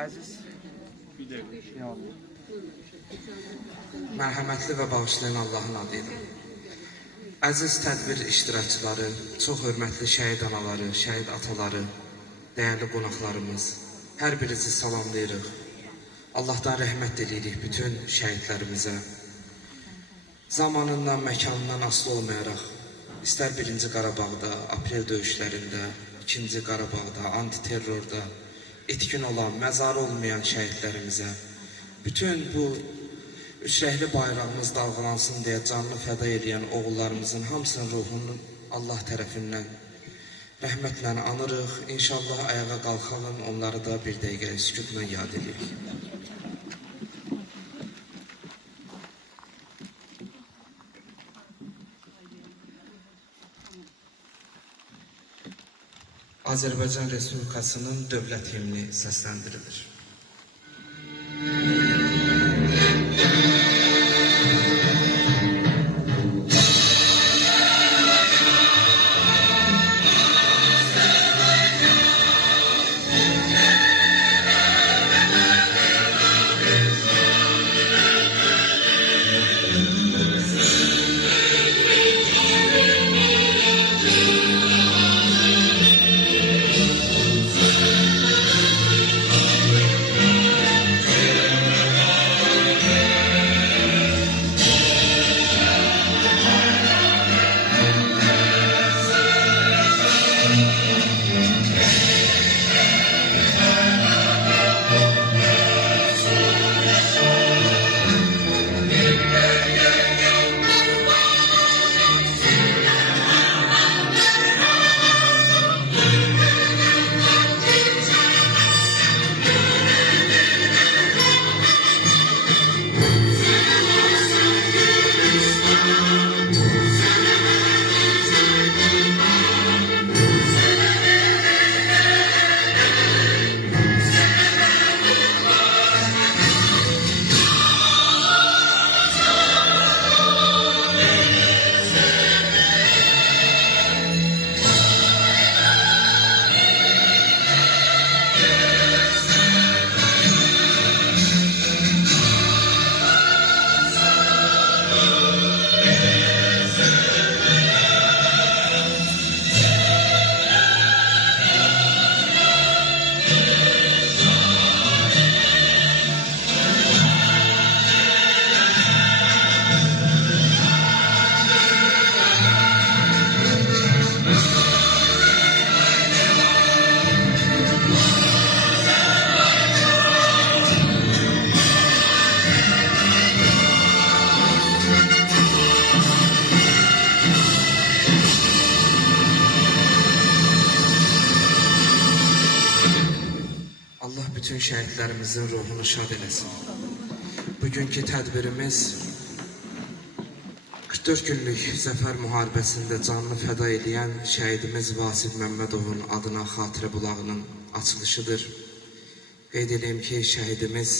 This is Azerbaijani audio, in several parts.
Əziz Mərhəmətli və bağışlayan Allahın adıyla. Əziz tədbir iştirakçıları, çox hörmətli şəhid anaları, şəhid ataları, dəyərli qonaqlarımız, hər birinizi salamlayırıq. Allahdan rəhmət diləyirik bütün şəhidlərimizə. Zamanından, məkanından asılı olmayaraq, istər 1-ci Qarabağda, aprel döyüşlərində, 2-ci Qarabağda, antiterrorda etkin olan, məzarı olmayan şəhidlərimizə, bütün bu üçrəhli bayrağımız dalğalansın deyə canını fəda edən oğullarımızın hamısının ruhunu Allah tərəfindən rəhmətlə anırıq. İnşallah ayağa qalxalım, onları da bir dəqiqə sükutla yad edirik. Azərbaycan Respublikasının dövlət himni səsləndirilir. Allah bütün şəhidlərimizin ruhunu şad eləsin. Bugünkü tədbirimiz 44 günlük Zəfər müharibəsində canını fəda edən şəhidimiz Vasil Məmmədovun adına xatirə bulağının açılışıdır. Qeyd edeyim ki, şəhidimiz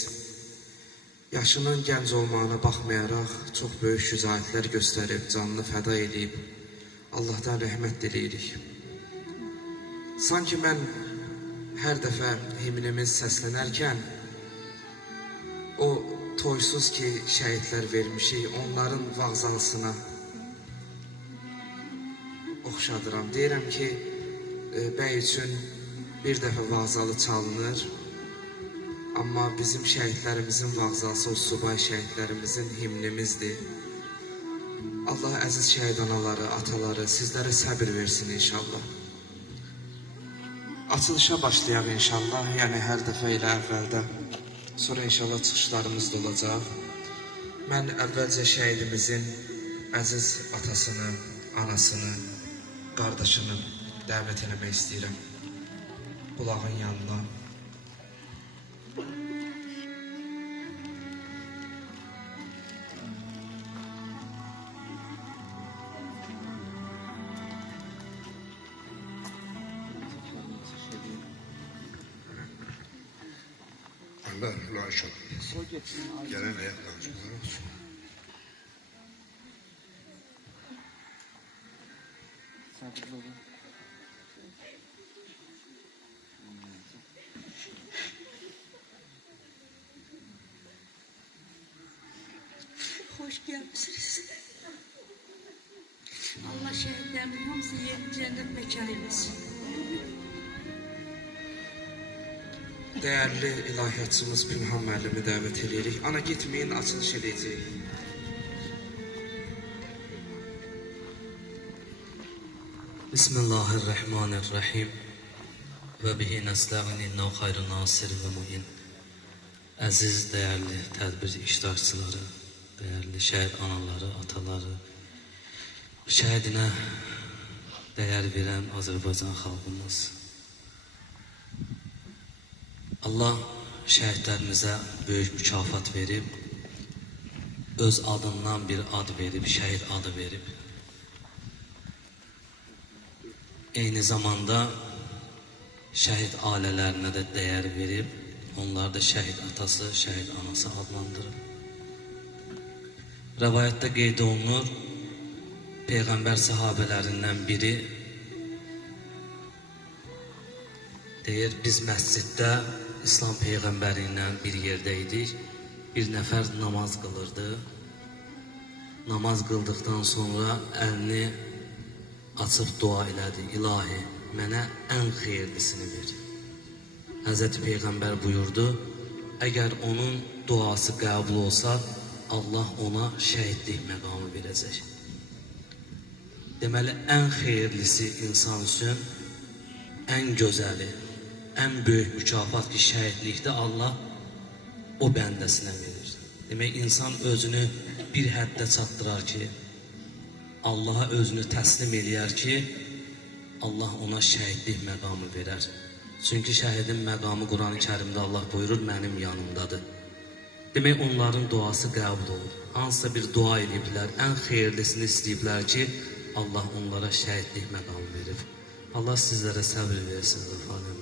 yaşının gənc olmağına baxmayaraq çox böyük şücaətlər göstərib, canını fəda edib. Allahdan rəhmət diləyirik. Sanki mən hər dəfə himnimiz səslənərkən o toysuz ki şəhidlər vermişik, onların vağzalısına oxşadıram. Deyirəm ki, bəy üçün bir dəfə vağzalı çalınır, amma bizim şəhidlərimizin vağzalısı o subay şəhidlərimizin himnimizdir. Allah əziz şəhid anaları, ataları sizlərə səbir versin inşallah. Açılışa başlayaq inşallah, yəni hər dəfə ilə əvvəldə, sonra inşallah çıxışlarımız da olacaq. Mən əvvəlcə şəhidimizin əziz atasını, anasını, qardaşını dəvət eləmək istəyirəm qulağın yanına. Allah la inşallah. Gelen ayaklarımızlar olsun. gəlmişsiniz. Allah şəhidlərimin hamısı yerini cənnət məkan eləsin. Değerli ilahiyatçımız Pünhan müəllimi dəvət edirik. Ana gitmeyin, açılış edəcək. Bismillahirrahmanirrahim. Ve bihi nesta'in inna hayrun nasir ve mu'in. Aziz, değerli tədbir iştirakçıları, değerli şəhid anaları, ataları, şəhidinə değer veren Azərbaycan xalqımız. Allah şəhidlərimizə böyük mükafat verib, öz adından bir ad verib, şəhid adı verib. Eyni zamanda şəhid ailələrinə də dəyər verib, onlar da şəhid atası, şəhid anası adlandırıb. Rəvayətdə qeyd olunur, Peyğəmbər sahabələrindən biri deyir, biz məsciddə İslam Peyğəmbəri ilə bir yerdə idik, bir nəfər namaz qılırdı. Namaz qıldıqdan sonra əlini açıb dua elədi, ilahi, mənə ən xeyirlisini ver. Həzrəti Peyğəmbər buyurdu, əgər onun duası qəbul olsa, Allah ona şəhidlik məqamı verəcək. Deməli, ən xeyirlisi insan üçün, ən gözəli, ən böyük mükafat ki, şəhidlikdə Allah o bəndəsinə verir. Demək, insan özünü bir həddə çatdırar ki, Allaha özünü təslim eləyər ki, Allah ona şəhidlik məqamı verər. Çünki şəhidin məqamı Quran-ı Kərimdə Allah buyurur, mənim yanımdadır. Demək, onların duası qəbul olur. Hansısa bir dua ediblər, ən xeyirlisini istəyiblər ki, Allah onlara şəhidlik məqamı verir. Allah sizlərə səbir versin, Rıfanım.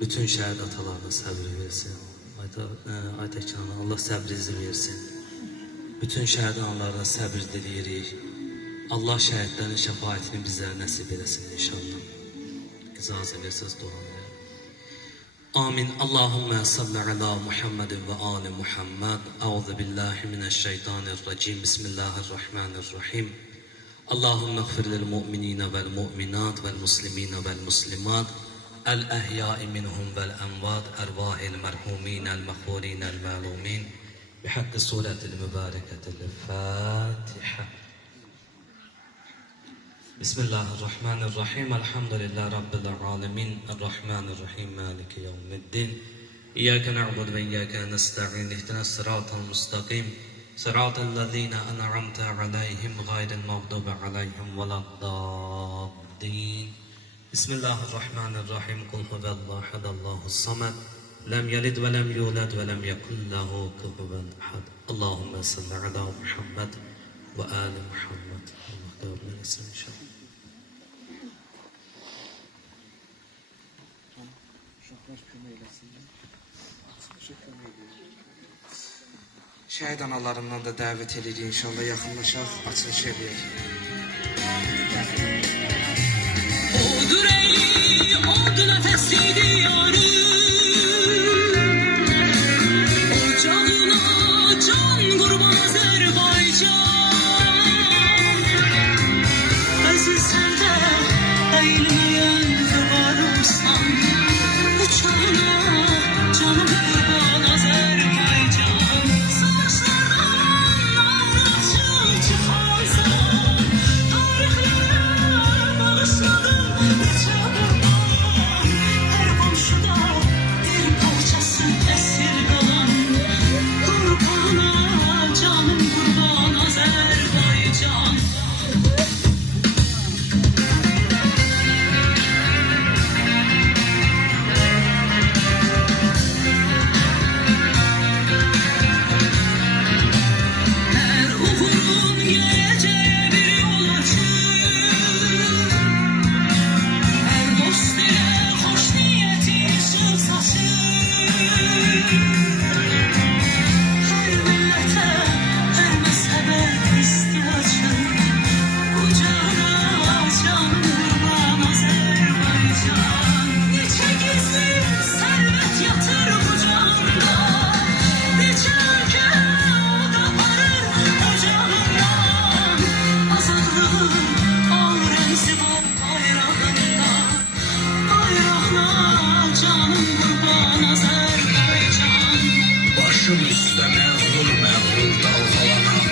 Bütün şəhid atalarına səbir versin. Aytəkan'a Allah səbrinizi versin. Bütün şəhid analarına səbir diləyirik. Allah şəhidlərin şəfaətini bizlərə nəsib eləsin inşallah. İcazə versiniz dua edelim. Amin. Allahümme salli ala Muhammedin ve ali Muhammed. Euzu billahi mineşşeytanirracim. Bismillahirrahmanirrahim. Allahümme gfir lil mu'minina vel mu'minat vel muslimina vel muslimat. El-ehyai minhum vel envat. Ervahil merhumin el mağfurin el ma'lumin. Bihakkı suretil mübareketil Fatiha. Bismillahirrahmanirrahim. Elhamdülillahi Rabbil alemin. Errahmanirrahim. Maliki yevmiddin. İyyâke na'budu ve iyyâke nesta'in. İhdinas sıratal mustakim. Sıratal lezîne en'amte aleyhim gayril mağdubi aleyhim veleddâllîn. Bismillahirrahmanirrahim. Kul huvallahu ahad. Allahus samed. Lem yelid ve lem yulad ve lem yekun lehu kufuven ahad. Allahümme salli ala Muhammed ve ali Muhammed. Allah kabul etsin inşallah. Şəhid analarından da dəvət edirik inşallah, yaxınlaşaq, açılış edək. Odur eyli, odur nəfəsidi yarı. Ocağına can qurban Azərbaycan. Əziz səndə əyilməyən varımsan. Uçağına canım qurban Azərbaycan. Savaşlardan anlatsın çıxarsan. Tarixlərə bağışladım neçə canım kurban Azerbaycan. Başım üstə məğrur məğrur dalğalanan,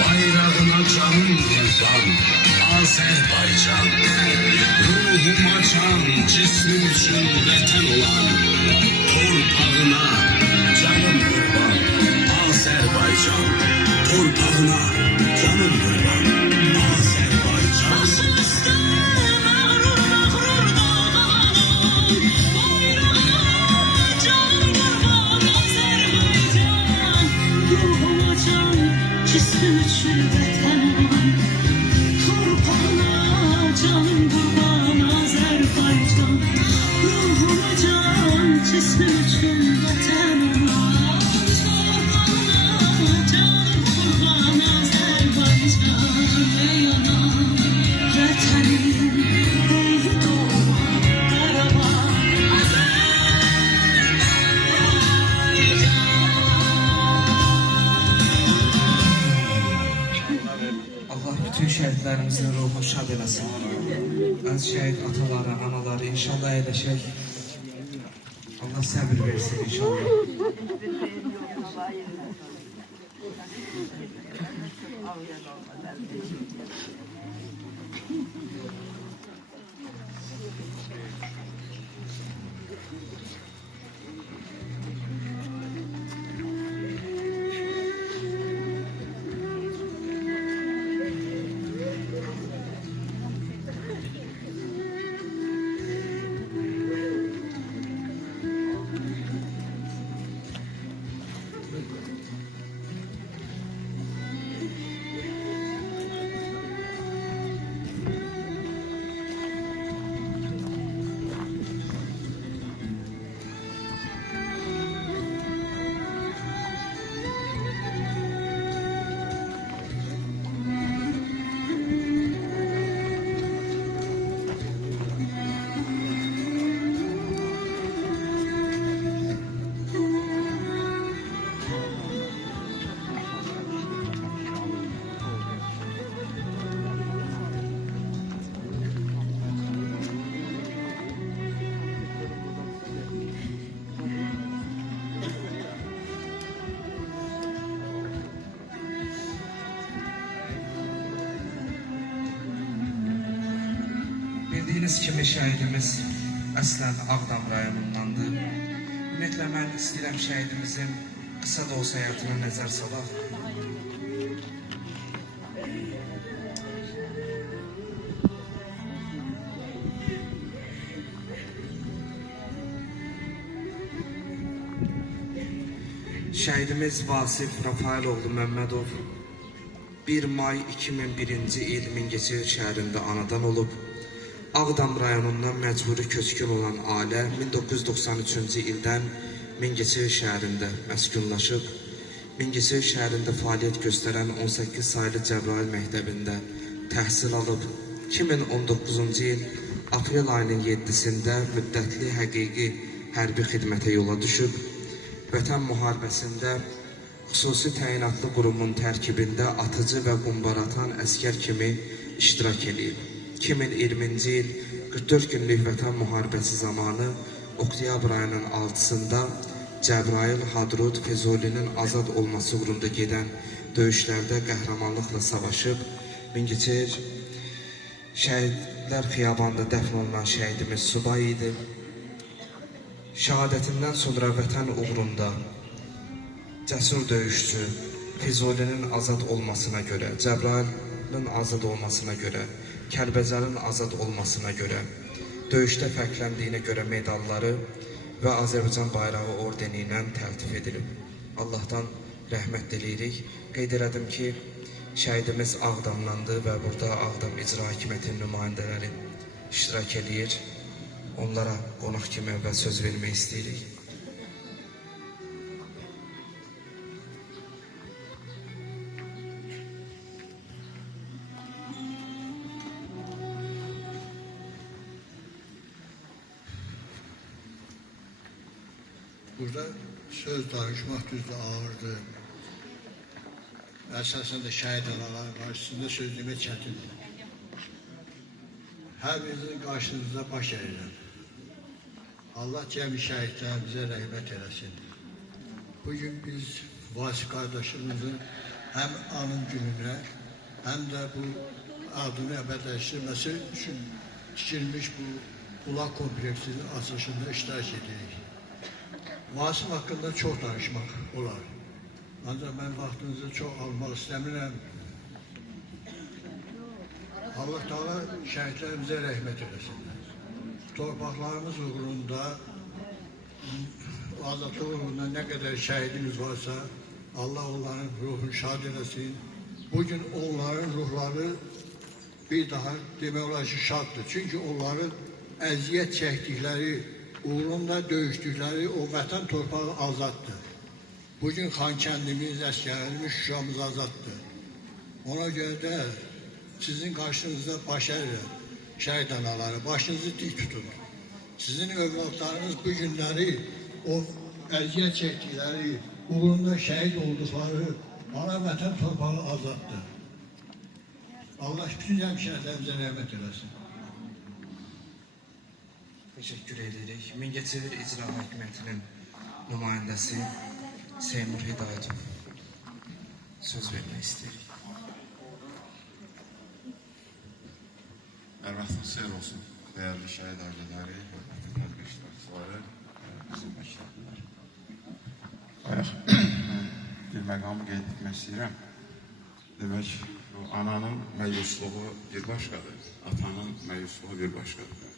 bayrağına canım qurban Azərbaycan. Ruhuma can, cismim üçün vətən olan, torpağına canım qurban Azərbaycan. Torpağına canım qurban Azərbaycan. Başım üstə məğrur məğrur dalğalanan, bayrağına canım qurban Azərbaycan. Ruhuma can, cismim üçün vətən olan, torpağına canım qurban Azərbaycan. Ruhuma can, cismim üçün vətən olan, torpağına canım qurban Azərbaycan. Ey anam, vətənim, ey doğma Qarabağ, Allah bütün şəhidlərimizin ruhunu şad eləsin. Az şəhid ataları, anaları inşallah əyləşək. Allah səbir versin inşallah. Bildiyiniz kimi şəhidimiz əslən Ağdam rayonundandır. Ümumiyyətlə mən istəyirəm şəhidimizin qısa da olsa həyatına nəzər salaq. Şəhidimiz Vasif Rafaeloğlu Məmmədov 1 may 2001-ci il Mingəçevir şəhərində anadan olub. Ağdam rayonundan məcburi köçkün olan ailə 1993-cü ildən Mingəçevir şəhərində məskunlaşıb. Mingəçevir şəhərində fəaliyyət göstərən 18 saylı Cəbrayıl məktəbində təhsil alıb. 2019-cu il aprel ayının 7-sində müddətli həqiqi hərbi xidmətə yola düşüb. Vətən müharibəsində xüsusi təyinatlı qurumun tərkibində atıcı və qumbaratan əskər kimi iştirak edib. 2020-ci il 44 günlük vətən müharibəsi zamanı oktyabr ayının 6-sında Cəbrayıl, Hadrut, Füzulinin azad olması uğrunda gedən döyüşlərdə qəhrəmanlıqla savaşıb. Mingəçevir Şəhidlər Xiyabanda dəfn olunan şəhidimiz subay idi. Şəhadətindən sonra vətən uğrunda cəsur döyüşçü Füzulinin azad olmasına görə, Cəbrayılın azad olmasına görə, Kəlbəcərin azad olmasına görə, döyüşdə fərqləndiyinə görə medalları və Azərbaycan bayrağı ordeni ilə təltif edilib. Allahdan rəhmət diləyirik. Qeyd elədim ki, şəhidimiz Ağdamlandır və burada Ağdam İcra Hakimiyyətinin nümayəndələri iştirak edir. Onlara qonaq kimi və söz vermək istəyirik. Burada söz danışmaq düzdür, ağırdır. Əsasən də şəhid anaların qarşısında söz demək çətindir. Hər birinizin qarşınızda baş əyirəm. Allah cəmi şəhidlərimizə rəhmət eləsin. Bugün biz Vasif qardaşımızın həm anım gününə, həm də bu adını əbədləşdirməsi üçün tikilmiş bu bulaq kompleksinin açılışında iştirak edirik. Vasif haqqında çox danışmaq olar. Ancaq mən vaxtınızı çox almaq istəmirəm. Allah Teala şəhidlərimizə rəhmət eləsin. Torpaqlarımız uğrunda, azadlıq uğrunda nə qədər şəhidimiz varsa, Allah onların ruhunu şad eləsin. Bugün onların ruhları bir daha demək olar ki şaddır. Çünki onların əziyyət çəkdikləri, uğrunda döyüşdükləri o vətən torpağı azaddır. Bugün Xankəndimiz, əsgərlərimiz, Şuşamız azaddır. Ona görə də sizin qarşınızda baş əyirəm, şəhid anaları, başınızı dik tutun. Sizin övladlarınız bu günləri o əziyyət çəkdikləri, uğrunda şəhid olduqları ana vətən torpağı azaddır. Allah bütün həmşəhərlərimizə rəhmət eləsin. Teşekkür edirik. Mingəçevir İcra Hakimiyyətinin nümayəndəsi Seymur Hidayətov söz vermək istəyirik. Hər vaxtınız xeyir olsun, dəyərli şəhid ailələri, hörmətli tədbir iştirakçıları, bizim məktəblər. Bayaq bir məqamı qeyd etmək istəyirəm. Demək, ananın məyusluğu bir başqadır, atanın məyusluğu bir başqadır.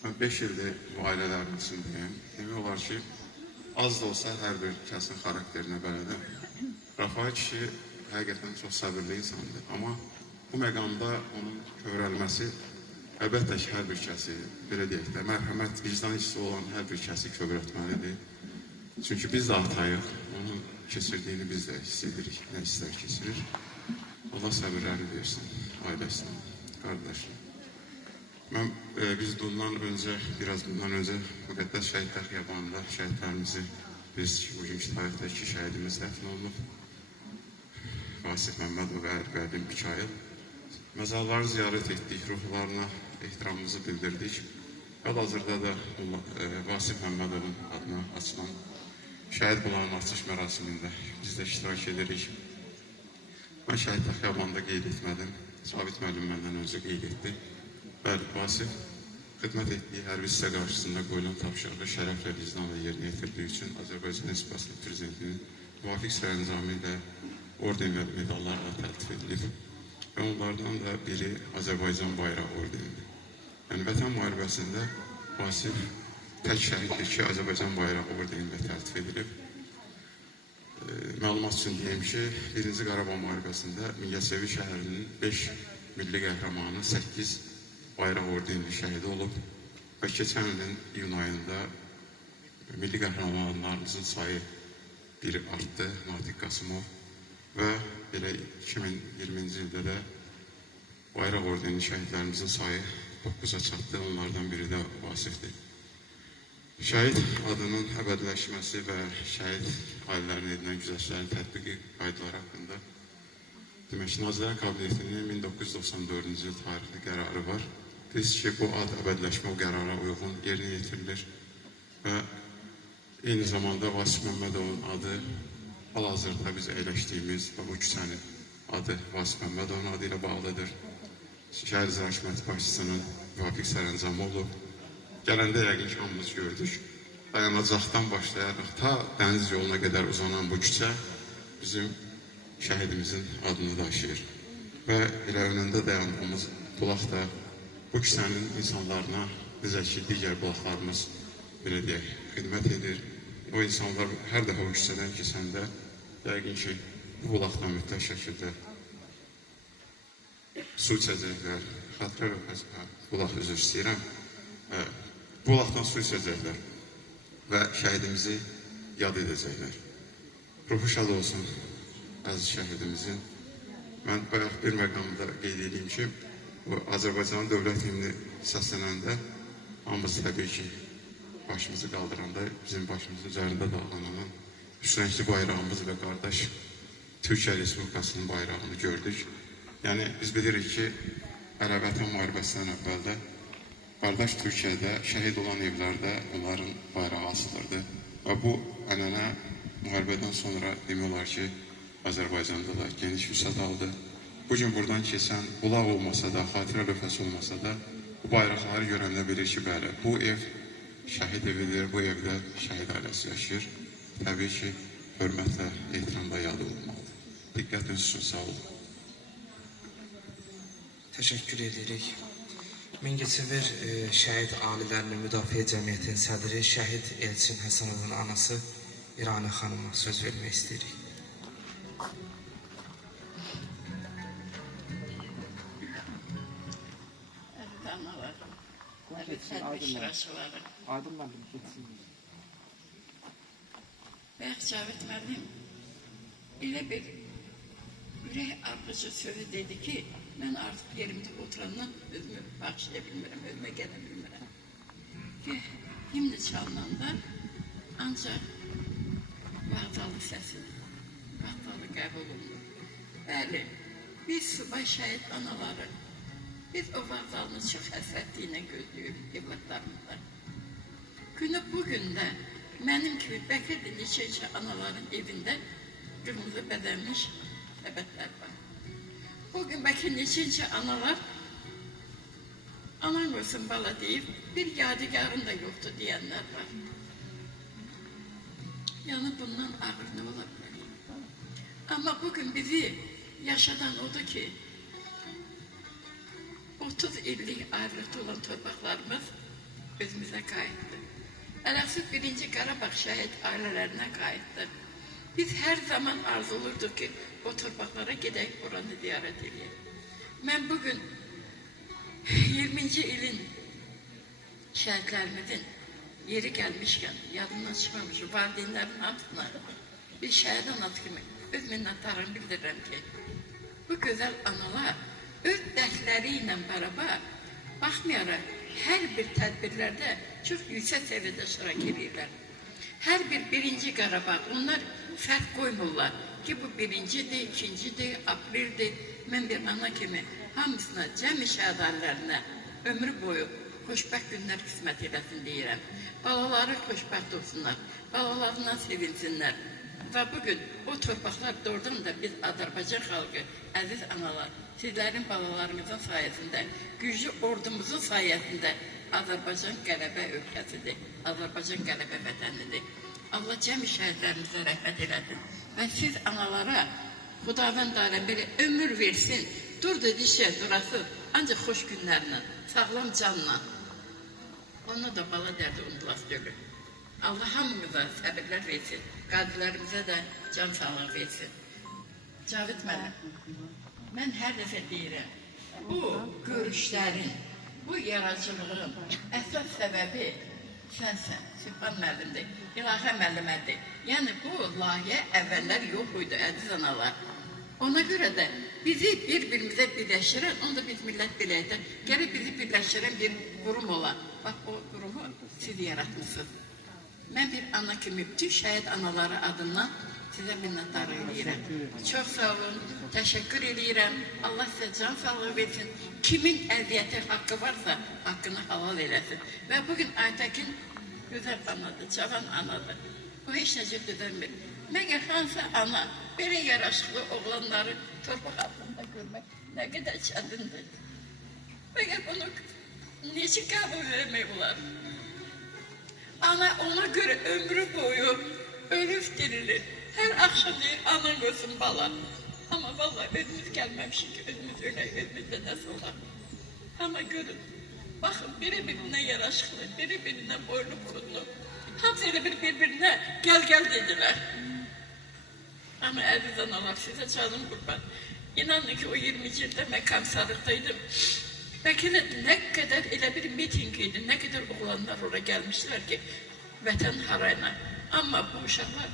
Mən 5 ildir bu ailələrin içindəyim. Demək olar ki, az da olsa hər bir kəsin xarakterinə bələdəm. Rafai kişi həqiqətən çox səbirli insandır. Amma bu məqamda onun kövrəlməsi əlbəttə ki, hər bir kəsi, belə deyək də, mərhəmət, vicdan hissi olan hər bir kəsi kövrətməlidir. Çünki biz də atayıq, onun keçirdiyini biz də hiss edirik, nə hisslər keçirir. Allah səbirləri versin, ailəsinə, qardaşına. Biz biraz bundan öncə Müqəddəs Şəhidlər Xiyabanında şəhidlərimizi biz bugünkü tarixdə 2 şəhidimiz dəfn olunub. Vasif Məmmədov və Ərbəlim Bikayıl. Məzarları ziyarət etdik, ruhlarına ehtiramımızı bildirdik. Hal-hazırda da Vasif Məmmədovun adına açılan şəhid bulağının açış mərasimində biz də iştirak edirik. Mən Şəhidlər Xiyabanında qeyd etmədim, Sabit müəllim məndən öncə qeyd etdi. Bəli, Vasif xidmət etdiyi hərbi hissə qarşısında qoyulan tapşırığı şərəflə vicdanla yerinə yetirdiyi üçün Azərbaycan Respublikası Prezidentinin müvafiq sərəncamı ilə orden və medallarla təltif edilib. Və onlardan da biri Azərbaycan bayrağı ordenidir. Yəni, vətən müharibəsində Vasif tək şəhiddir ki, Azərbaycan bayrağı ordeni ilə təltif edilib. Məlumat üçün deyim ki, 1-ci Qarabağ müharibəsində Mingəçevir şəhərinin 5 milli qəhrəmanı 8 bayraq ordenli şəhidi olub və keçən ilin iyun ayında milli qəhrəmanlarımızın sayı biri artdı, Natiq Qasımov və belə 2020-ci ildə də bayraq ordenli şəhidlərimizin sayı 9-a çatdı, onlardan biri də Vasifdir. Şəhid adının əbədiləşməsi və şəhid ailələrinə edilən güzəştlərin tətbiqi qaydaları haqqında demək, Nazirlər Kabinetinin 1994-cü il tarixli qərarı var. Biz ki, bu ad əbədiləşmə o qərara uyğun yerinə yetirilir və eyni zamanda Vasif Məmmədovun adı hal-hazırda biz əyləşdiyimiz və bu küçənin adı Vasif Məmmədovun adı ilə bağlıdır. Şəhər İcra Hakimiyyəti başçısının müvafiq sərəncamı olub. Gələndə yəqin ki, hamımız gördük. Dayanacaqdan başlayaraq ta dəniz yoluna qədər uzanan bu küçə bizim şəhidimizin adını daşıyır. Və elə önündə dayandığımız bulaq da bu küçənin insanlarına, necə ki, digər bulaqlarımız belə deyək, xidmət edir. O insanlar hər dəfə bu küçədən keçəndə yəqin ki, bu bulaqdan mütləq şəkildə su içəcəklər, xatirə bulaq üzr istəyirəm, bulaqdan su içəcəklər və şəhidimizi yad edəcəklər. Ruhu şad olsun əziz şəhidimizin. Mən bayaq bir məqamda qeyd edeyim ki, bu Azərbaycanın dövlət himni səslənəndə hamımız təbii ki, başımızı qaldıranda bizim başımızın üzərində dağlanan üstünkli bayrağımız və qardaş Türkiyə Respublikasının bayrağını gördük. Yəni, biz bilirik ki, Vətən müharibəsindən əvvəldə qardaş Türkiyədə şəhid olan evlərdə onların bayrağı asılırdı. Və bu ənənə müharibədən sonra demək olar ki, Azərbaycanda da geniş vüsət aldı. Bugün buradan keçən bulaq olmasa da, xatirə lövhəsi olmasa da, bu bayraqları görəndə bilir ki, bəli, bu ev şəhid evidir, bu evdə şəhid ailəsi yaşayır. Təbii ki, hörmətlə, ehtiramla yad olunmalıdır. Diqqətiniz üçün sağ olun. Təşəkkür edirik. Mingəçevir Şəhid Alilərinin Müdafiə Cəmiyyətinin sədri Şəhid Elçin Həsənovun anası İranə xanıma söz vermək istəyirik. Analar, iştirakçıları. Bəx Cavit müəllim elə bir ürək arpıcı sözü dedi ki, mən artıq yerimdə oturandan özümü bağışlaya bilmirəm, özümə gələ bilmirəm. Ki, himni çalınanda ancaq Bağdalı səsidir, Bağdalı qəbul olunur. Bəli, biz subay şəhid anaları, biz o Bağdalını çox həsrətliklə gözləyirik evlatlarımızdan. Günü bugün də mənim kimi Bəkirli neçə anaların evində qırmızı bədənmiş səbətlər var. Bugün Bəkir neçə analar anan olsun bala deyib, bir yadigarın da yoxdur deyənlər var. Yəni bundan ağır nə ola bilər? Amma bugün bizi yaşadan odur ki, 30 illik ayrılıqda olan torpaqlarımız özümüzə qayıtdı. Ələxsiz 1-ci Qarabağ şəhid ailələrinə qayıtdı. Biz hər zaman arzulurduq ki, o torpaqlara gedək, oranı ziyarət edək. Mən bugün 20-ci ilin şəhidlərimizin yeri gəlmişkən, yadımdan çıxmamışım, valideynlərin hamısına bir şəhid anası kimi öz minnətdarlığımı bildirirəm ki, bu gözəl analar öz dərsləri ilə bərabər baxmayaraq hər bir tədbirlərdə çox yüksək səviyyədə iştirak edirlər. Hər bir 1-ci Qarabağ, onlar fərq qoymurlar ki, bu 1-cidir, 2-cidir, aprildir. Mən bir ana kimi hamısına, cəmi şəhidlərinə ömrü boyu xoşbəxt günlər qismət eləsin deyirəm. Balaları xoşbəxt olsunlar, balalarından sevinsinlər. Və bugün o torpaqlar doğrudan da biz Azərbaycan xalqı, əziz analar, sizlərin balalarımızın sayəsində, güclü ordumuzun sayəsində Azərbaycan qələbə ölkəsidir, Azərbaycan qələbə vətənidir. Allah cəmi şəhidlərimizə rəhmət eləsin. Və siz analara Xudavənd aləm belə ömür versin, dur dedi şey durasın, ancaq xoş günlərlə, sağlam canla. Ona da bala dərdi unutulası görür. Allah hamımıza səbirlər versin, qazilərimizə də can sağlığı versin. Cavit müəllim, mən hər dəfə deyirəm, bu görüşlərin, bu yaradıcılığın əsas səbəbi sənsən, Sübhan müəllimdir, İlahə müəllimədir. Yəni bu layihə əvvəllər yox idi, əziz analar. Ona görə də bizi bir-birimizə birləşdirən, onda biz millət birlikdə, gərək bizi birləşdirən bir qurum ola. Bax, o qurumu siz yaratmışsınız. Mən bir ana kimi bütün şəhid anaları adından sizə minnətdar edirəm. Çox sağ olun, təşəkkür edirəm. Allah sizə can sağlığı versin. Kimin əziyyəti haqqı varsa, haqqını halal eləsin. Və bugün Aytəkin gözəl anadır, cavan anadır. O heç necə düzəlmir. Məgər hansı ana belə yaraşıqlı oğlanları torpaq altında görmək nə qədər çətindir. Məgər bunu necə qəbul vermək olar? Ana ona görə ömrü boyu ölüb dirilir. Hər axşam deyir, anan olsun bala. Amma vallahi özümüz gəlməmişik ki, özümüz ölək, özümüzdə nəsə olar. Amma görün, baxın, biri-birinə yaraşıqlı, biri-birinə boylu qurunlu. Hamısı elə bir-birinə gəl-gəl dedilər. Amma əziz analar, sizə canım qurban. İnanın ki, o 20-ci ildə mən komissarlıqdaydım. Bəlkə nə qədər elə bir miting idi, nə qədər oğlanlar oraya gəlmişlər ki, vətən harayına. Amma bu uşaqlar,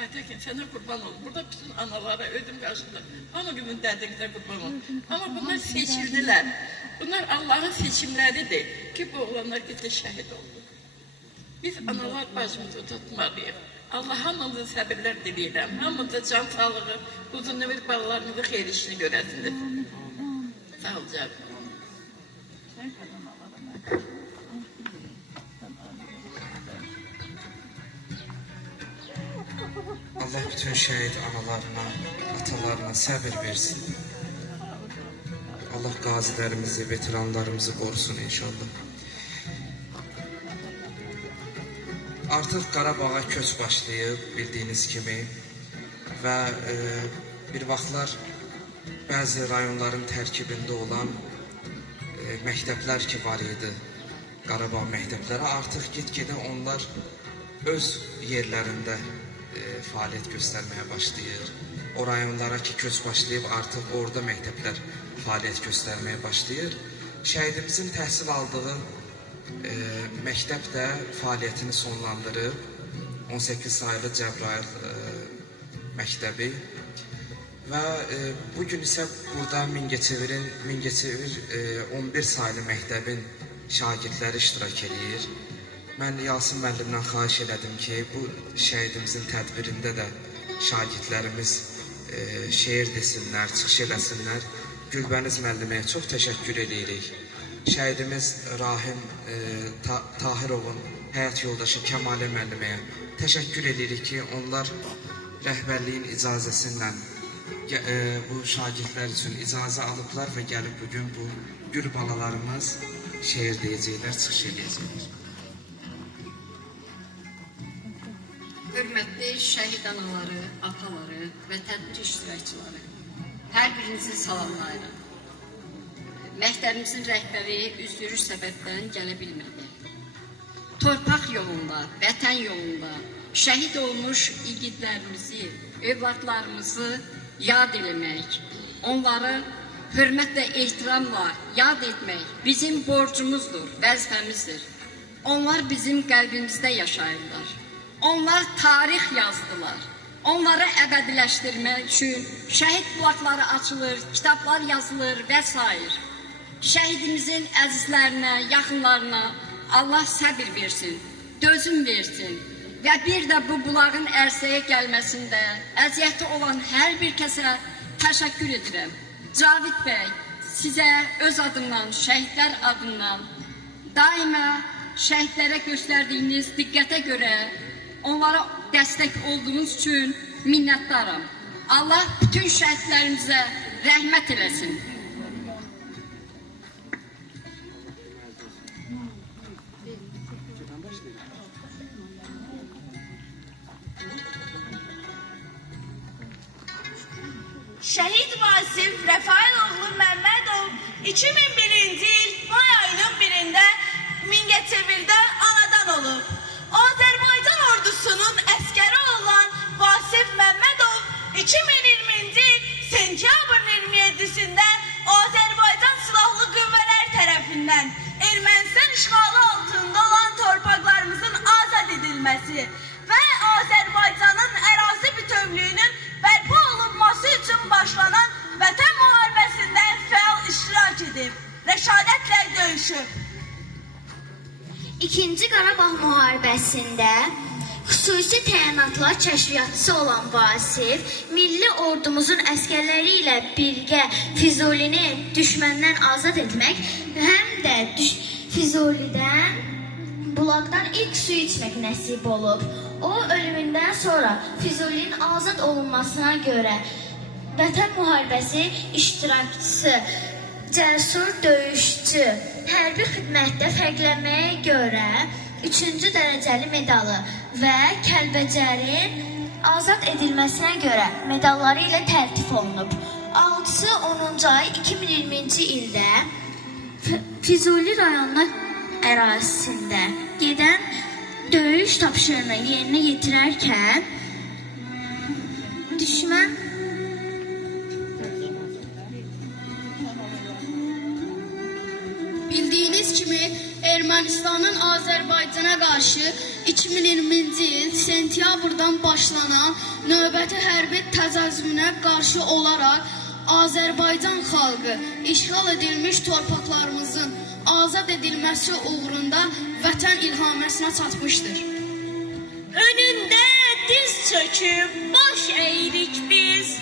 Aytəkin, sənə qurban olun. Burada bütün analara özüm qarşıda, hamımızın dərdinizə qurban olun. Amma bunlar seçildilər. Bunlar Allahın seçimləridir ki, bu oğlanlar gitti şəhid oldu. Biz analar bacımızı tutmalıyıq. Allah hamımızı səbirlər diləyirəm. Hamımızı can sağlığı, uzun ömür balalarımızı xeyir işini görəsiniz. Sağ ol canım. Allah bütün şəhid analarına, atalarına səbir versin. Allah qazilərimizi, veteranlarımızı qorusun inşallah. Artıq Qarabağa köç başlayıb bildiyiniz kimi və bir vaxtlar bəzi rayonların tərkibində olan məktəblər ki var idi, Qarabağ məktəbləri artıq get-gedə onlar öz yerlərində fəaliyyət göstərməyə başlayır. O rayonlara ki köç başlayıb artıq orada məktəblər fəaliyyət göstərməyə başlayır. Şəhidimizin təhsil aldığı məktəb də fəaliyyətini sonlandırıb. 18 saylı Cəbrayıl məktəbi və bugün isə burada Mingəçevirin 11 saylı məktəbin şagirdləri iştirak edir. Mən Yasin müəllimdən xahiş elədim ki, bu şəhidimizin tədbirində də şagirdlərimiz şeir desinlər, çıxış eləsinlər. Gülbəniz müəlliməyə çox təşəkkür edirik. Şəhidimiz Rahim Tahirovun həyat yoldaşı Kəmalə müəlliməyə təşəkkür edirik ki, onlar rəhbərliyin icazəsi ilə bu şagirdlər üçün icazə alıblar və gəlib bugün bu gül balalarımız şeir deyəcəklər, çıxış edəcəklər. Hörmətli şəhid anaları, ataları və tədbir iştirakçıları, hər birinizi salamlayıram. Məktəbimizin rəhbəri üzdürücü səbəbdən gələ bilmədi. Torpaq yolunda, vətən yolunda şəhid olmuş igidlərimizi, övladlarımızı yad eləmək, onları hörmət və ehtiramla yad etmək bizim borcumuzdur, vəzifəmizdir. Onlar bizim qəlbimizdə yaşayırlar. Onlar tarix yazdılar. Onları əbədiləşdirmək üçün şəhid bulaqları açılır, kitablar yazılır və s. Şəhidimizin əzizlərinə, yaxınlarına Allah səbir versin, dözüm versin və bir də bu bulağın ərsəyə gəlməsində əziyyəti olan hər bir kəsə təşəkkür edirəm. Cavid bəy, sizə öz adından, şəhidlər adından daima şəhidlərə göstərdiyiniz diqqətə görə onlara dəstək olduğunuz üçün minnətdaram. Allah bütün şəhidlərimizə rəhmət eləsin. Şəhid Vasif Rəfailoğlu Məmmədov 2001-ci il may ayının 1-də Mingəçevirdə anadan olub. Azərbaycan ordusunun əskəri olan Vasif Məmmədov 2020-ci il sentyabrın 27-sində Azərbaycan Silahlı Qüvvələr tərəfindən Ermənistan işğalı altında olan torpaqlarımızın azad edilməsi və Azərbaycanın ərazi bütövlüyünün bərpa olunması üçün başlanan Vətən müharibəsində fəal iştirak edib, rəşadətlə döyüşüb. İkinci Qarabağ müharibəsində xüsusi təyinatlar kəşfiyyatçısı olan Vasif, milli ordumuzun əskərləri ilə birgə Füzulini düşməndən azad etmək, həm də Füzulidən, bulaqdan ilk su içmək nəsib olub. O ölümündən sonra Füzulinin azad olunmasına görə Vətən müharibəsi iştirakçısı, cəsur döyüşçü, hərbi xidmətdə fərqlənməyə görə 3-cü dərəcəli medalı və Kəlbəcərin azad edilməsinə görə medalları ilə təltif olunub. 6-sı 10-cu ay 2020-ci ildə Füzuli rayonu ərazisində gedən döyüş tapşırığını yerinə yetirərkən düşmən Bildiyiniz kimi Ermənistanın Azərbaycana qarşı 2020-ci il sentyabrdan başlanan növbəti hərbi təcavüzünə qarşı olaraq Azərbaycan xalqı işğal edilmiş torpaqlarımızın azad edilməsi uğrunda vətən ilhaməsinə çatmışdır. Önündə diz çöküb baş əyirik biz,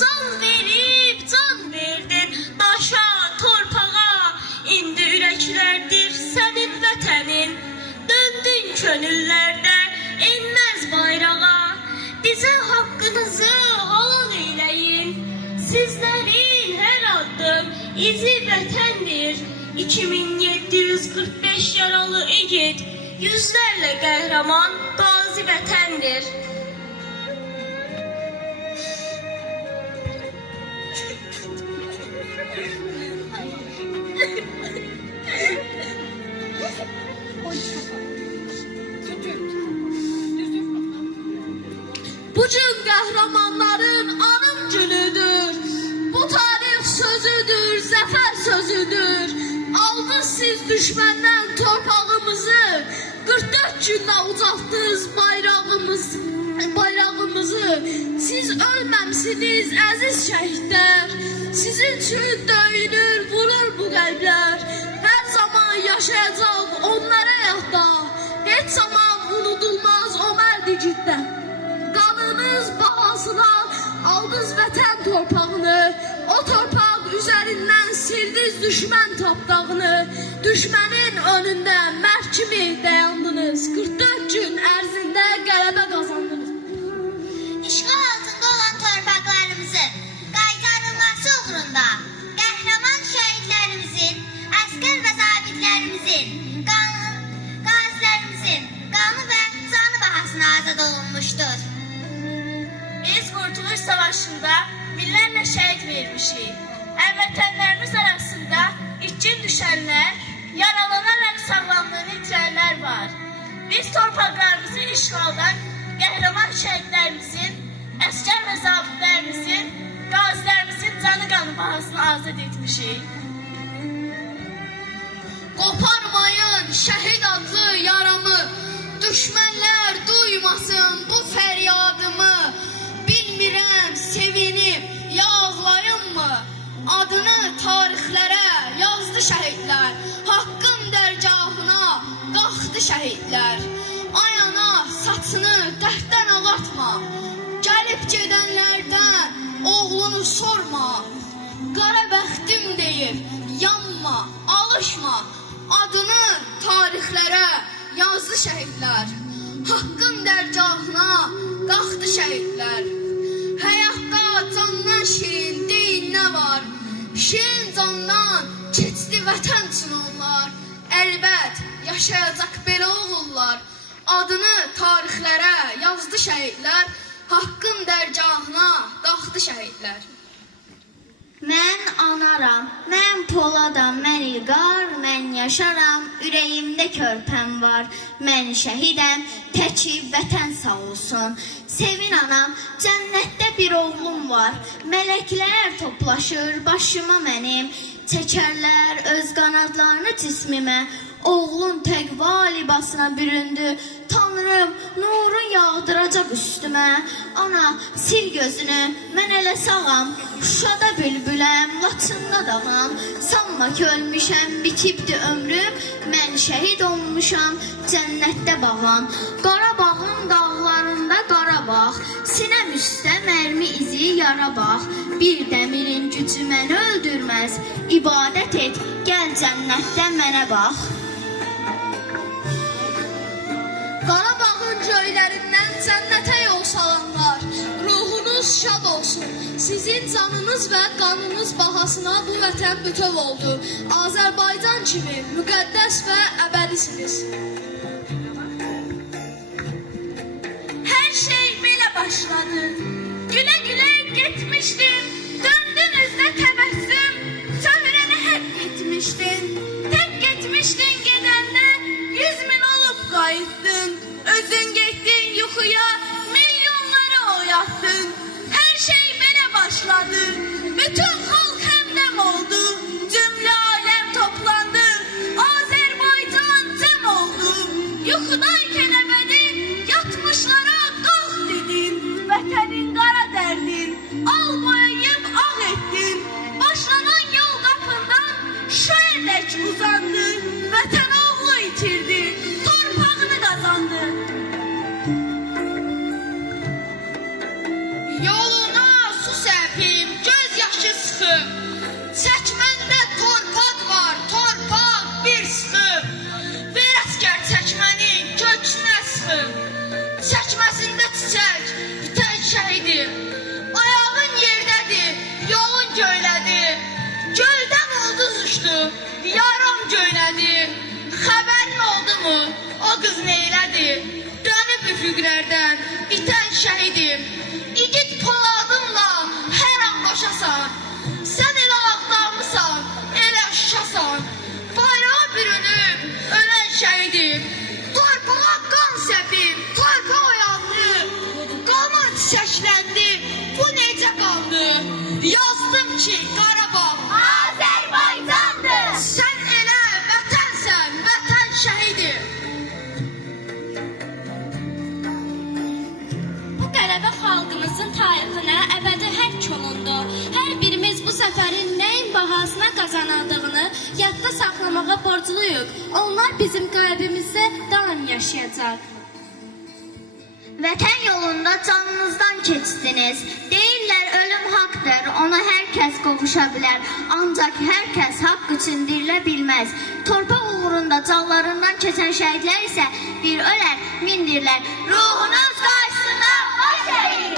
can verib can verdin daşa, torpağa, indi ürəklərdir sənin vətənin, döndün könüllərdə enməz bayrağa, bizə haqqınızı halal eyləyin. Sizlərin hər addım izi vətəndir. 2745 yaralı igid, yüzlərlə qəhrəman qazi vətəndir. Bugün qəhrəmanların anım günüdür. Bu tarix sözüdür, zəfər sözüdür. Aldınız siz düşməndən torpağımızı, 44 gündə ucaltdınız bayrağımızı. Siz ölməmsiniz əziz şəhidlər. Sizin üçün döyünür, vurur bu qəlblər. Hər zaman yaşayacaq onlar həyatda. Heç zaman unudulmaz o mərd igidlər. Qanınız bahasına aldınız vətən torpağını. O torpaq üzərindən sildiniz düşmən tapdağını. Düşmənin önündə mərd kimi dayandınız. 44 gün ərzində qələbə qazandınız. İşğal altında olan torpaqlarımızın qaytarılması uğrunda qəhrəman şəhidlərimizin, əskər və zabitlərimizin, qazilərimizin qanı və canı bahasına azad olunmuşdur. Biz Qurtuluş Savaşı'nda minlərlə şəhid vermişik. Həmvətənlərimiz arasında itkin düşənlər, yaralanaraq sağlamlığını itirənlər var. Biz torpaqlarımızı işğaldan qəhrəman şəhidlərimizin, əskər və zabitlərimizin, qazilərimizin canı qanı bahasına azad etmişik. Qoparmayın şəhid adlı yaramı. Düşmənlər duymasın bu fəryadımı. Bilmirəm sevinib ya ağlayım mı? Adını tarixlərə yazdı şəhidlər. Haqqın dərgahına qalxdı şəhidlər. Ay ana saçını dərddən ağartma. Gəlib gedənlərdən oğlunu sorma. Qara bəxtim deyib yanma, alışma. Adını tarixlərə yazdı şəhidlər. Haqqın dərgahına qalxdı şəhidlər. Həyatda candan şirin deyin nə var? Şirin candan keçdi vətən üçün onlar. Əlbət yaşayacaq belə oğullar. Adını tarixlərə yazdı şəhidlər. Haqqın dərgahına qalxdı şəhidlər. Mən anaram, mən poladam, mən ilqar, mən yaşaram, ürəyimdə körpəm var. Mən şəhidəm, təki vətən sağ olsun. Sevin anam, cənnətdə bir oğlum var. Mələklər toplaşır başıma mənim. Çəkərlər öz qanadlarını cismimə. Oğlun təqva libasına büründü. Tanrım, nurun yağdıracaq üstümə. Ana, sil gözünü, mən elə sağam. Şuşada bülbüləm, Laçında dağam. Sanma ki ölmüşəm, bitibdi ömrüm. Mən şəhid olmuşam, cənnətdə bağam. Qarabağın dağlarında Qarabağ. Sinəm üstə mərmi izi yara bax. Bir dəmirin gücü məni öldürməz. İbadət et, gəl cənnətdə mənə bax. Qarabağın göylərindən cənnətə yol salanlar, ruhunuz şad olsun. Sizin canınız və qanınız bahasına bu vətən bütöv oldu. Azərbaycan kimi müqəddəs və əbədisiniz. Hər şey belə başladı. Gülə gülə getmişdim, döndünüz də təbəssüm, çöhrəni hep getmişdin. Tek getmişdin gedəndə, 100 min olub qayıtdın. Özün getdin yuxuya, milyonları oyatdın. Hər şey belə başladı, bütün xalq həmdəm oldu. Cümlə aləm toplandı, Azərbaycan cəm oldu. Yuxudaykən əbədim, yatmışlara qalx dedim. Vətənin qara dərdin, al boyayıb ağ etdin. Başlanan yol qapından şaya dək uzandı. Vətən oğlu itirdi, torpağını qazandı. Yoluna su səpim, göz yaşı sıxım. səni, dönüb üfüqlərdən itən şəhidim. İgid poladınla hər an qoşasan, sən elə ağlarmısan, elə şuşasan. Bayrağa bürünüb ölən şəhidim, torpağa qan səpib, torpaq oyandı. Qanın çiçəkləndi, bu necə qaldı? Yazdım ki, Qarabağ Azərbaycandır. Sən elə vətənsən, vətən şəhidim. Bu qələbə xalqımızın tarixinə əbədi həkk olundu. Hər birimiz bu səfərin nəyin bahasına qazanıldığını yadda saxlamağa borcluyuq. Onlar bizim qəlbimizdə daim yaşayacaq. Vətən yolunda canınızdan keçdiniz. Deyirlər ölüm haqdır, ona hər kəs qovuşa bilər. Ancaq hər kəs haqq üçün dirilə bilməz. Torpaq uğrunda canlarından keçən şəhidlər isə bir ölər, min dirilər. Ruhunuz qarşısında baş əyir.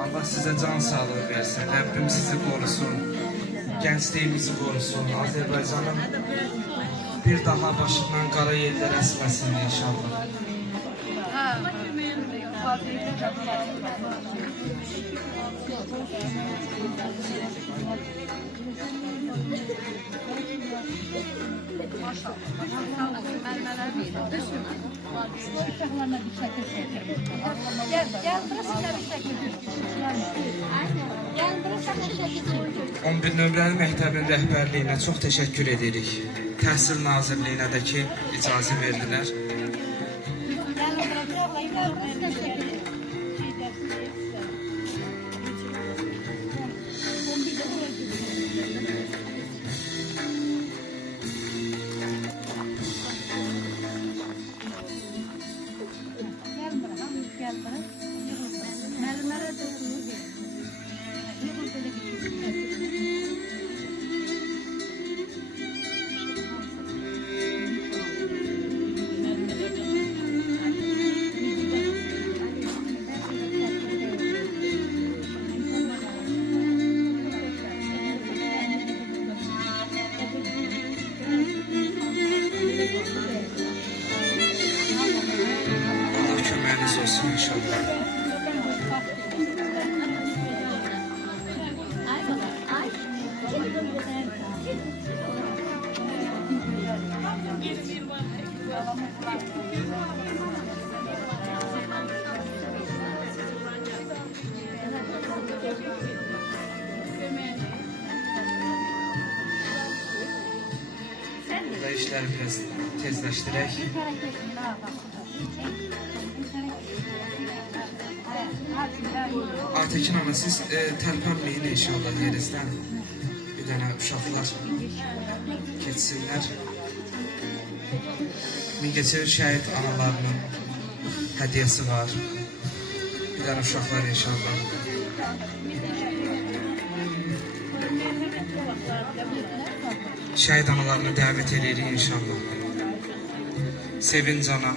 Allah sizə can sağlığı versin. Rəbbim sizi qorusun. Gəncliyimizi qorusun. Azərbaycanın bir daha başından qara yerlər əsməsin inşallah. Gel burası da bir şekil. 11 nömrəli məktəbin rəhbərliyinə çox təşəkkür edirik. Təhsil Nazirliyinə də ki, icazə verdilər. Allah köməyiniz olsun inşallah. Burada işləri biraz tezləşdirək. Aytekin ana, siz tərpənməyin inşallah yerinizdən. Bir dənə uşaqlar keçsinlər. Mingəçevir şəhid analarının hədiyəsi var. Bir dənə uşaqlar inşallah. Şəhid analarını dəvət edirik inşallah. Sevinc ana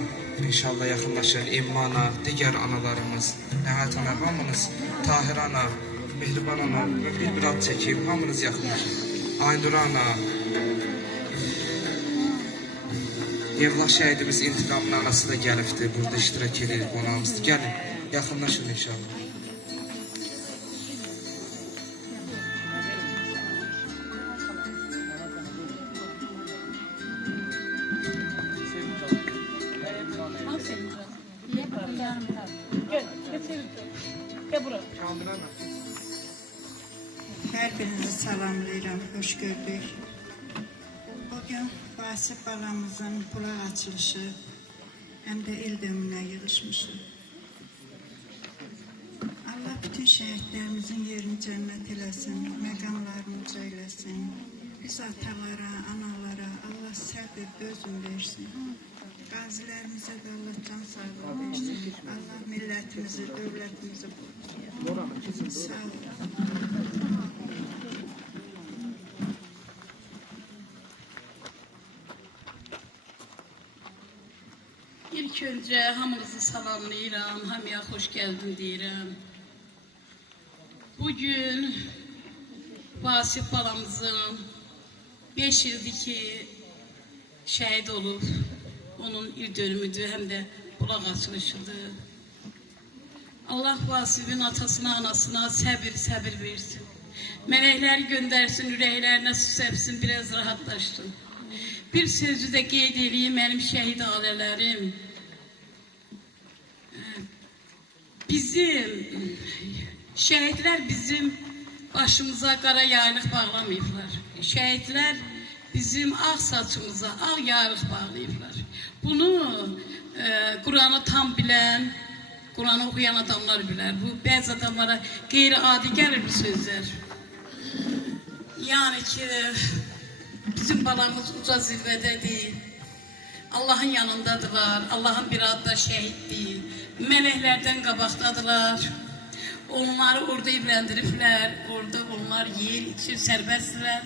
inşallah yaxınlaşır. İmma ana, digər analarımız, Nəhayət ana, hamınız, Tahir ana, Mehriban ana və bir ad çəkib, hamınız yaxınlaşır. Aynur ana, Yevlah şəhidimiz İntiqamın anası da gəlibdir, burada iştirak edir, qonağımızdır. Gəlin, yaxınlaşın inşallah. Hər birinizi salamlayıram, xoş gördük. Bugün Vasif balamızın bulaq açılışı, həm də il dönümünə yığışmışıq. Allah bütün şəhidlərimizin yerini cənnət eləsin, məqamlarını uca eləsin. Biz atalara, analara Allah səbir, dözüm versin. Qazilərimizə də Allah can sağlığı versin. Allah millətimizi, dövlətimizi qorusun. Sağ olun. İlk önce hamınızı salamlayıram, hamıya hoş geldin deyirəm. Bugün Vasif balamızın 5 ildir ki şəhid olub. Onun il dönümüdür, həm də bulaq açılışıdır. Allah Vasif'in atasına, anasına səbir versin. Mələkləri göndərsin, ürəklərinə su səpsin, biraz rahatlaşsın. Bir sözü də qeyd edeyim, mənim şəhid ailələrim. Şəhidlər bizim başımıza qara yaylıq bağlamayıblar. Şəhidlər bizim ağ saçımıza ağ yaylıq bağlayıblar. Bunu Kur'an'ı tam bilən, Kur'an'ı okuyan adamlar bilər. Bu bəzi adamlara qeyri-adi gəlir bu sözlər. Yəni ki, bizim balamız uca zirvədədir. Allah'ın yanındadılar. Allah'ın bir adı da şəhid deyil. Mələklərdən qabaqdadılar. Onları orada evləndiriblər. Orada onlar yer için sərbəstdirlər.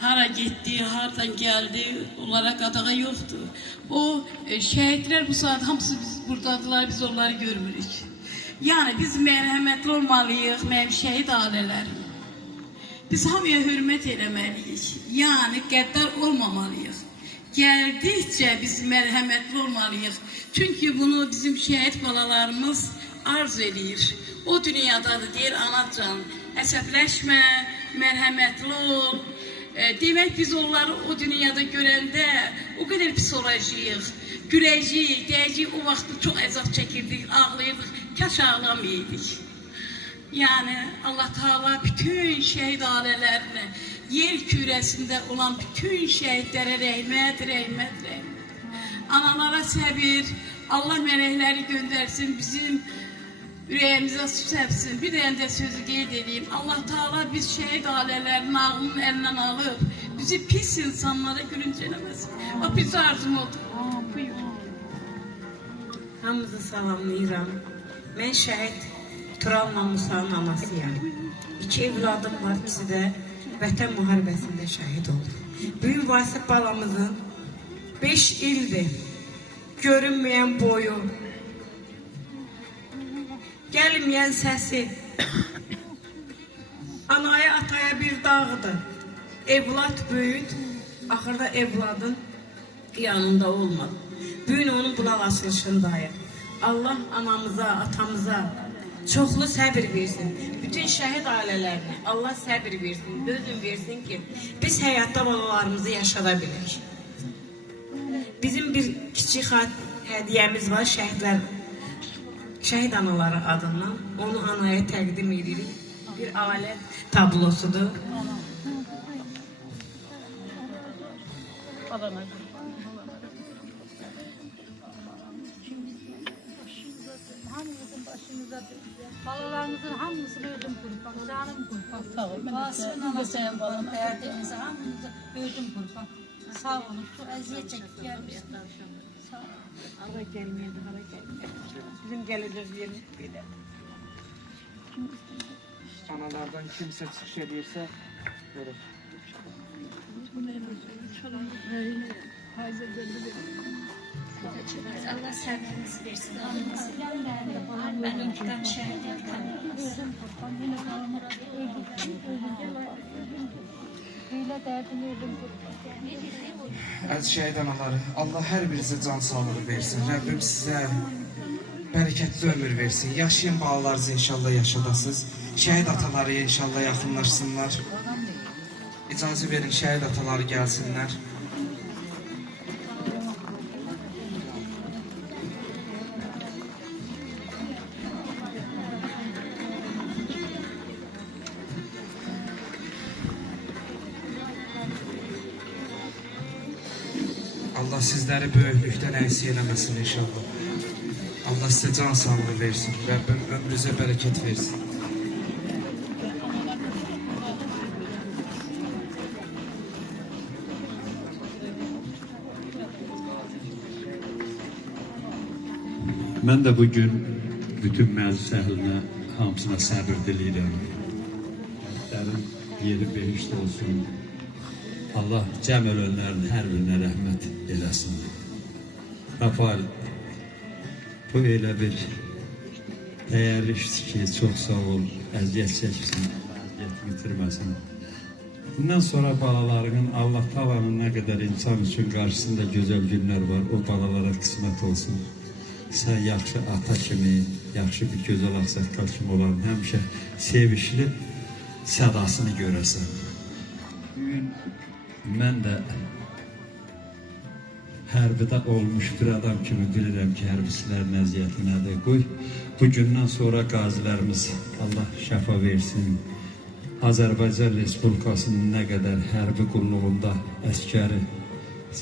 Hara getdi, haradan gəldi, onlara qadağa yoxdur. O şəhidlər bu saat hamısı biz buradadılar, biz onları görmürük. Yəni biz mərhəmətli olmalıyıq, mənim şəhid ailələrim. Biz hamıya hörmət eləməliyik. Yəni qəddar olmamalıyıq. Gəldikcə biz mərhəmətli olmalıyıq. Çünki bunu bizim şəhid balalarımız arzu edir. O dünyadadır, deyir anacan, əsəbləşmə, mərhəmətli ol. Demək biz onları o dünyada görəndə o qədər pis olacağıq. Güləcəyik, deyəcəyik, o vaxtda çox əzab çəkirdik, ağlayırdıq, kaş ağlamayaydık. Yəni Allah Teala bütün şəhid ailələrinə, yer kürəsində olan bütün şəhidlərə rəhmət. Analara səbir, Allah mələkləri göndərsin, bizim ürəyimizə su səpsin. Bir dənə də sözü qeyd edeyim. Allah Teala biz şəhid ailələrinin ağlının əlindən alıb, bizi pis insanlara gülüncələməsin. O biz arzum oldu. Buyur. Hamınızı salamlayıram. Mən şəhid Tural Musa'nın anasıyam. 2 evladım var, ikisi də Vətən müharibəsində şəhid oldu. Bugün Vasif balamızın 5 ildir görünməyən boyu, gəlməyən səsi, anaya, ataya bir dağıdır. Evlad böyüt, axırda evladın yanında olmadı. Bugün onun bulaq açılışındayım. Allah anamıza, atamıza çoxlu səbir versin. Bütün şəhid ailələrinə Allah səbir versin, dözüm versin ki, biz həyatda balalarımızı yaşada bilək. Bizim bir kiçik hədiyəmiz var şəhidlər, şəhid anaları adından. Onu anaya təqdim edirik. Bir alət tablosudur. Balalarınızın hamısını ödüm kurban, canım kurban. Sağ olun. Basın anasının balam, derdinizi hamınızı ödüm kurban. Sağ olun. Şu əziyyət çəkib gəlmişsiniz. Sağ olun. Hara gelmeydi, hara gelmeydi. Bizim geleceğiz yerimiz böyle. Analardan kimsə çıxış edirsə, görür. Allah səbrinizi versin. Ben intikam şəhidi tanıyorum. Əziz şəhid anaları, Allah hər birinizə can sağlığı versin. Rəbbim sizə bərəkətli ömür versin. Yaşayan balalarınızı inşallah yaşadasınız. Şəhid ataları inşallah yaxınlaşsınlar. İcazə verin şəhid ataları gəlsinlər. Allah sizləri böyüklükdən əksik eləməsin inşallah. Allah sizə can sağlığı versin. Rəbbim ömrünüzə bərəkət versin. Mən də bugün bütün məclis əhlinə hamısına səbir diləyirəm. Dərin yeri behişt olsun. Allah cəm ölənlərin hər birinə rəhmət eləsin. Rafael, bu elə bir dəyərli işdir ki, çox sağ ol, əziyyət çəksin, əziyyət bitirməsin. Bundan sonra balalarının Allah talanın nə qədər insan üçün qarşısında gözəl günlər var, o balalara qismət olsun. Sən yaxşı ata kimi, yaxşı bir gözəl ağsaqqal kimi olan həmişə sevişli sədasını görəsən. Bugün mən də hərbidə olmuş bir adam kimi bilirəm ki, hərbçilərin əziyyəti nədir. Qoy, bugündən sonra qazilərimiz Allah şəfa versin. Azərbaycan Respublikasının nə qədər hərbi qulluğunda əskəri,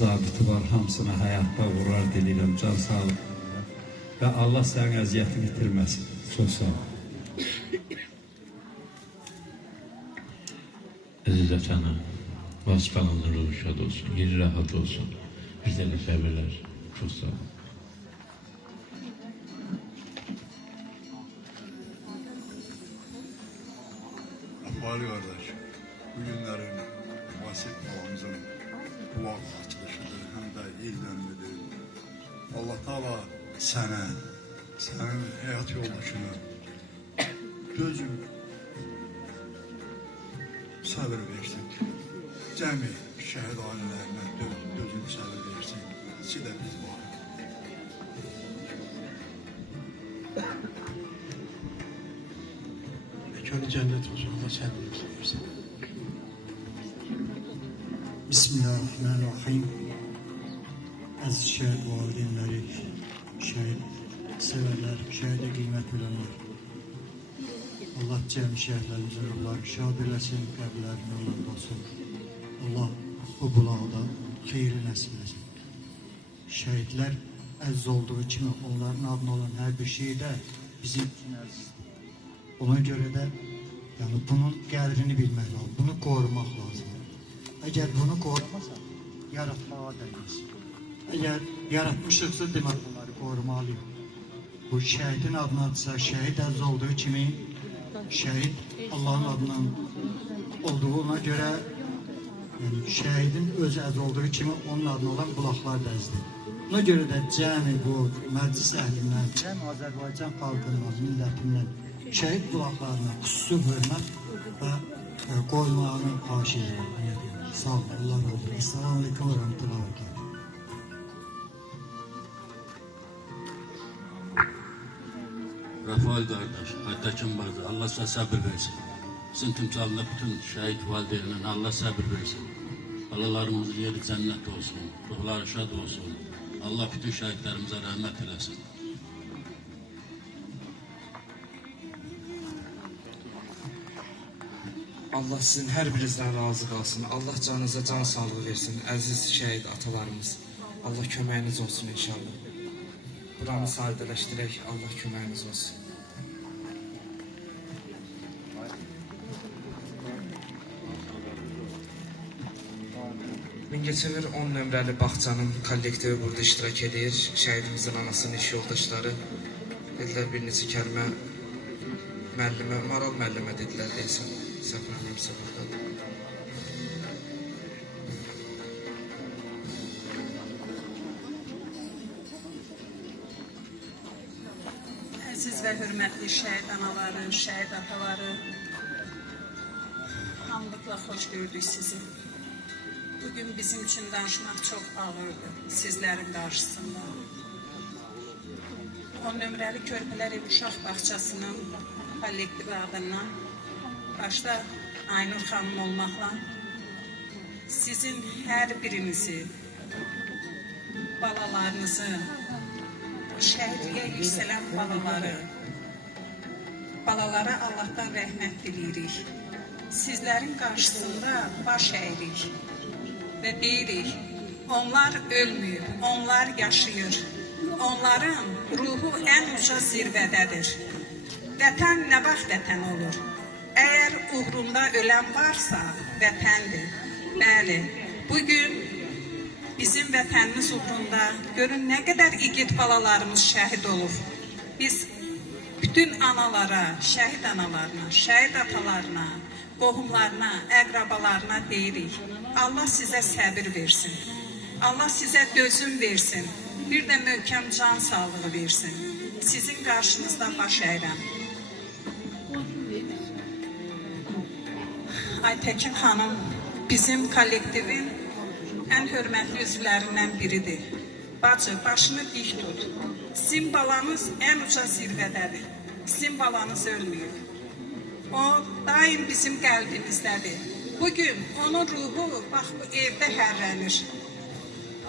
zabiti var, hamısına həyatda uğurlar diləyirəm, can sağlıq. Və Allah sənin əziyyətini itirməsin. Çox sağ ol. Əziz atanım, vasıflarınızın ruhu şad olsun, yeri rahat olsun. Bizlərə səbirlər. Çox sağ olun. Afali kardeş, bugünlerin basit babamızın kulak açılışıdır, hem de eğlenmedir. Allah Teala sana, senin hayat yoldaşına gözüm sabır versin. Cəmi şəhid ailələrine gözüm sabır versin. Siz də biz var. Mekanı cennet olsun. Allah kendimizi versin. Bismillahirrahmanirrahim. Aziz şehit valideynleri, şehit severler, şehide kıymet verenler. Allah cem şehitlerimizin ruhları şad eylesin, kabirlerin yollarında olsun. Allah bu bulağda xeyri nəsib etsin. Şehitler əziz olduğu kimi onların adına olan her bir şey de bizim için əzizdir. Ona göre de yani bunun qədrini bilmək lazım, bunu korumaq lazım. Eğer bunu korumasa yaratmağa dəyməz. Eğer yaratmışıqsa demək bunları korumalıyıq. Bu şehidin adına atsa, şehit əziz olduğu kimi şehit Allah'ın adından olduğuna göre yani şehidin öz əziz olduğu kimi onun adına olan bulaqlar da əzizdir. Buna göre de cəmi bu məclis əhlindən, cəm Azərbaycan xalqından, millətindən şehit bulaqlarına xüsusi hörmət və qoymağını xahiş edirəm. Sağ olun, Allah razı olsun. Esselamu Aleyküm ve Rahmetullahi ve Berekatuhu. Rafael kardeş, Aytakin vardı. Allah size sabır versin. Sizin timsalında bütün şehit valideynlerine Allah sabır versin. Balalarımızın yeri cennet olsun, ruhları şad olsun. Allah bütün şehitlerimize rahmet eylesin. Allah sizin hər birinizdən razı qalsın. Allah canınıza can sağlığı versin. Əziz şəhid atalarımız. Allah köməyiniz olsun inşallah. Buranı sadələşdirək. Allah köməyiniz olsun. Mingəçevir 10 nömrəli bağçanın kollektivi burada iştirak edir. Şəhidimizin anasının iş yoldaşları. Dedilər bir neçə kəlmə müəllimə, Maral müəllimə dedilər deyəsən. Səfərlərimsə buradadır. Əziz və hörmətli şəhid anaları, şəhid ataları, hamılıqla xoş gördük sizi. Bugün bizim için danışmaq çox ağırdır sizlərin qarşısında. 10 nömrəli Körpələr Ev Uşaq Bağçasının kollektiv adından başta Aynur xanım olmaqla sizin hər birinizi, balalarınızı, şəhidliyə yüksələn balalara Allah'tan rəhmət diliyirik. Sizlərin qarşısında baş əyirik və deyirik, onlar ölmüyor, onlar yaşayır. Onların ruhu en uca zirvədədir. Vətən nə vaxt vətən olur? Eğer uğrunda ölen varsa vətəndir. Bəli, bugün bizim vətənimiz uğrunda görün ne kadar igid balalarımız şəhid olur. Biz bütün analara, şəhid analarına, şəhid atalarına, qohumlarına, əqrabalarına deyirik. Allah sizə səbir versin. Allah sizə dözüm versin. Bir də möhkəm can sağlığı versin. Sizin qarşınızda baş əyirəm. Aytəkin xanım bizim kollektivin ən hörmətli üzvlərindən biridir. Bacı, başını dik tut. Sizin balanız ən uca zirvədədir. Sizin balanız ölməyib. O daim bizim qəlbimizdədir. Bugün onun ruhu bax bu evdə hərrənir.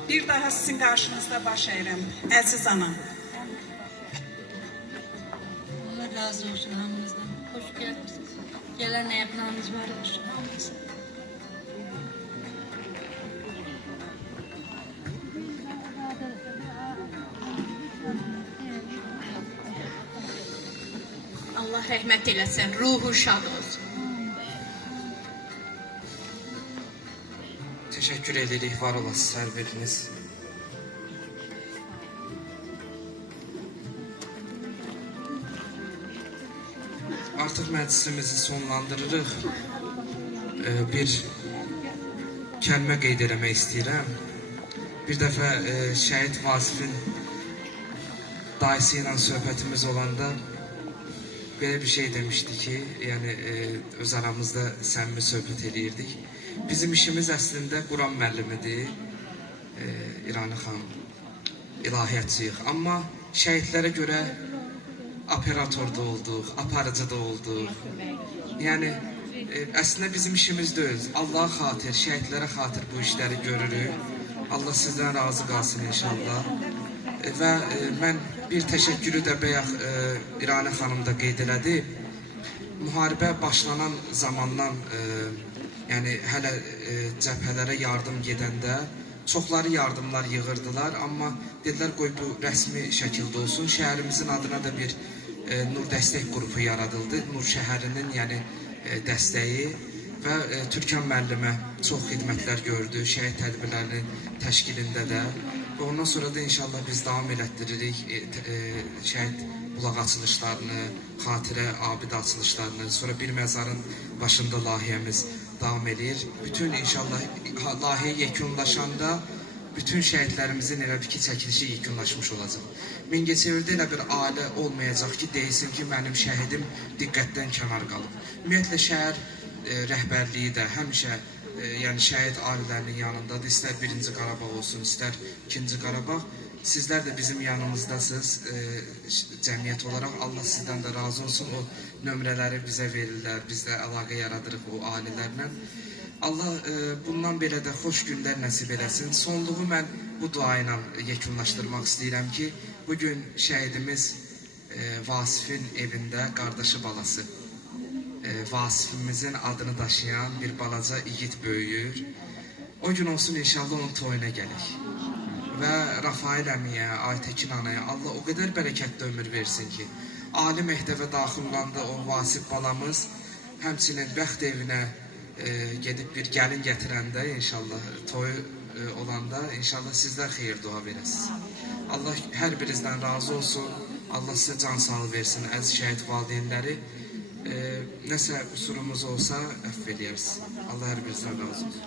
Bir daha sizin qarşınızda baş əyirəm, əziz anam. Allah razı olsun hamınızdan. Hoş geldiniz. Gelen ayaklarınız var olsun hamınıza. Allah rəhmət eləsin, ruhu şad olsun. Teşekkür edirik, var olasınız hər biriniz. Artıq məclisimizi sonlandırırıq. Bir kəlmə qeyd eləmək istəyirəm. Bir dəfə şəhid Vasifin dayısı ilə söhbətimiz olanda belə bir şey demişdi ki, yəni öz aramızda səmimi söhbət eləyirdik. Bizim işimiz əslində Quran müəllimidir, İrani xanım, ilahiyyatçıyıq. Amma şəhidlərə görə operator da olduq, aparıcı da olduq. Yəni, əslində bizim işimiz deyil. Allaha xatir, şəhidlərə xatir bu işləri görürük. Allah sizdən razı qalsın inşallah. Və mən bir təşəkkürü də bayaq İrani xanım da qeyd elədi. Müharibə başlanan zamandan, yəni hələ cəbhələrə yardım gedəndə çoxları yardımlar yığırdılar, amma dedilər qoy bu rəsmi şəkildə olsun. Şəhərimizin adına da bir Nur Dəstək qrupu yaradıldı. Nur şəhərinin yəni dəstəyi və Türkan müəllimə çox xidmətlər gördü, şəhid tədbirlərinin təşkilində də. Və ondan sonra da inşallah biz davam elətdiririk şəhid bulaq açılışlarını, xatirə abidə açılışlarını, sonra bir məzarın başında layihəmiz davam edir. Bütün inşallah layihə yekunlaşanda bütün şəhidlərimizin elə bir ki, çəkilişi yekunlaşmış olacaq. Mingəçevirdə elə bir ailə olmayacaq ki, deyilsin ki, mənim şəhidim diqqətdən kənar qalıb. Ümumiyyətlə, şəhər rəhbərliyi də həmişə yəni şəhid ailələrinin yanındadır. İstər 1-ci Qarabağ olsun, istər 2-ci Qarabağ. Sizlər də bizim yanımızdasınız cəmiyyət olaraq. Allah sizdən də razı olsun. O nömrələri bizə verirlər, biz də əlaqə yaradırıq o ailələrlə. Allah bundan belə də xoş günlər nəsib eləsin. Sonluğu mən bu dua ilə yekunlaşdırmaq istəyirəm ki, bugün şəhidimiz Vasifin evində qardaşı balası, Vasifimizin adını daşıyan bir balaca igid böyüyür. O gün olsun inşallah onun toyuna gəlir. Və Rafail əmiyə, Aytəkin anaya Allah o qədər bərəkətli ömür versin ki, ali məktəbə daxil olanda o Vasif balamız həmçinin bəxt evinə gedib bir gəlin gətirəndə inşallah toyu olanda inşallah sizlər xeyir dua verəsiniz. Allah hər birinizdən razı olsun. Allah sizə can sağlığı versin, əziz şəhid valideynləri. Nəsə qüsurumuz olsa əfv eləyəriz. Allah hər birinizdən razı olsun.